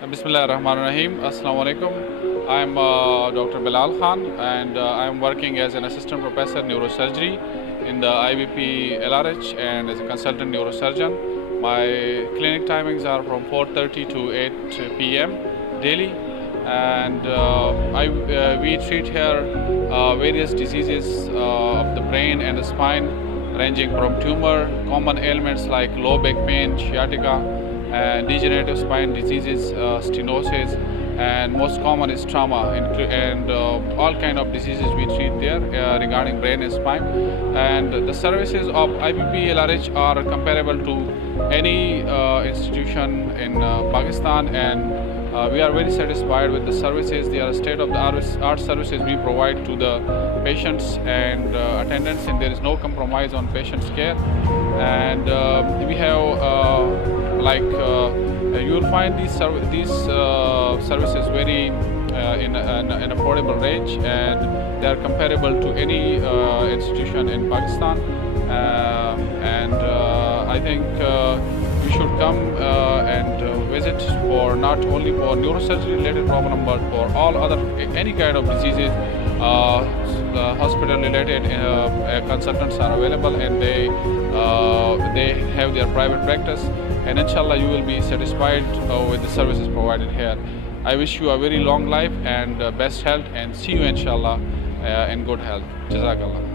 Bismillahirrahmanirrahim. Assalamu alaikum. I am Dr. Bilal Khan and I am working as an assistant professor neurosurgery in the IVP LRH and as a consultant neurosurgeon. My clinic timings are from 4:30 to 8 p.m. daily, and we treat here various diseases of the brain and the spine, ranging from tumor, common ailments like low back pain, sciatica, degenerative spine diseases, stenosis, and most common is trauma, and all kind of diseases we treat there regarding brain and spine. And the services of IVP LRH are comparable to any institution in Pakistan, and we are very satisfied with the services. They are state-of-the-art services we provide to the patients and attendants, and there is no compromise on patients' care. And we have you will find these services very in an affordable range, and they are comparable to any institution in Pakistan. And I think you should come and visit for not only for neurosurgery related problem, but for all other any kind of diseases. Hospital related consultants are available, and they have their private practice, and inshallah you will be satisfied with the services provided here. I wish you a very long life and best health, and see you inshallah in good health. Jazakallah.